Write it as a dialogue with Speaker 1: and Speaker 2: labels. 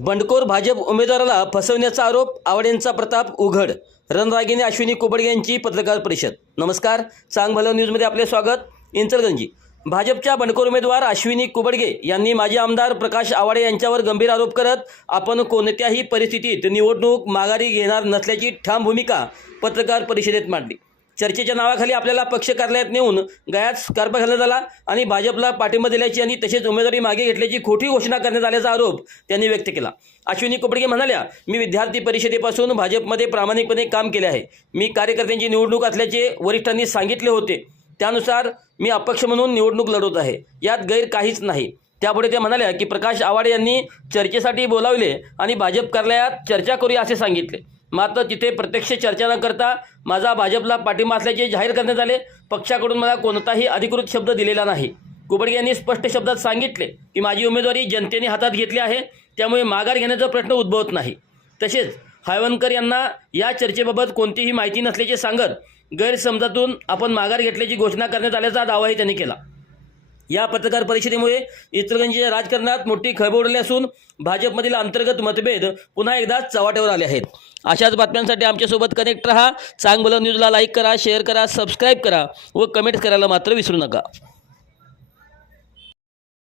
Speaker 1: बंडखोर भाजप उमेदवाराला फसवण्याचा आरोप आवडेंचा प्रताप उघड. रणरागिनी अश्विनी कुबडगे यांची पत्रकार परिषद. नमस्कार चांग भलं न्यूजमध्ये आपले स्वागत. इंचलगंजी भाजपच्या बंडखोर उमेदवार अश्विनी कुबडगे यांनी माजी आमदार प्रकाश आवाडे यांच्यावर गंभीर आरोप करत आपण कोणत्याही परिस्थितीत निवडणूक माघारी घेणार नसल्याची ठाम भूमिका पत्रकार परिषदेत मांडली. चर्चेच्या नावाखाली आपल्याला पक्ष कार्यालयात नेऊन गळ्यात स्कार्प घालण्यात आला आणि भाजपला पाठिंबा दिल्याची आणि तसेच उमेदवारी मागे घेतल्याची खोटी घोषणा करण्यात आल्याचा आरोप त्यांनी व्यक्त केला. अश्विनी कुपडगे म्हणाल्या मी विद्यार्थी परिषदेपासून भाजपमध्ये प्रामाणिकपणे काम केले आहे. मी कार्यकर्त्यांची निवडणूक असल्याचे वरिष्ठांनी सांगितले होते. त्यानुसार मी अपक्ष म्हणून निवडणूक लढवत आहे. यात गैर काहीच नाही. त्यापुढे त्या म्हणाल्या की प्रकाश आवाडे यांनी चर्चेसाठी बोलावले आणि भाजप कार्यालयात चर्चा करूया असे सांगितले. मात्र तिथे प्रत्यक्ष चर्चा न करता माझा भाजपला पाठिंबा असल्याचे जाहीर करण्यात आले. पक्षाकडून मला कोणताही अधिकृत शब्द दिलेला नाही. कुबडगे यांनी स्पष्ट शब्दात सांगितले की माझी उमेदवारी जनतेने हातात घेतली आहे त्यामुळे माघार घेण्याचा प्रश्न उद्भवत नाही. तसेच हायवनकर यांना या चर्चेबाबत कोणतीही माहिती नसल्याचे सांगत गैरसमजातून आपण माघार घेतल्याची घोषणा करण्यात आल्याचा दावाही त्यांनी केला. या पत्रकार परिषदेमुळे इचलगंजीच्या राजकारणात मोठी खळबळ उडली असून भाजपमधील अंतर्गत मतभेद पुन्हा एकदा चव्हाट्यावर आले आहेत. अशाच बातम्यांसाठी आमच्यासोबत कनेक्ट रहा. चांगलं न्यूजला लाईक करा शेअर करा सबस्क्राईब करा व कमेंट करायला मात्र विसरू नका.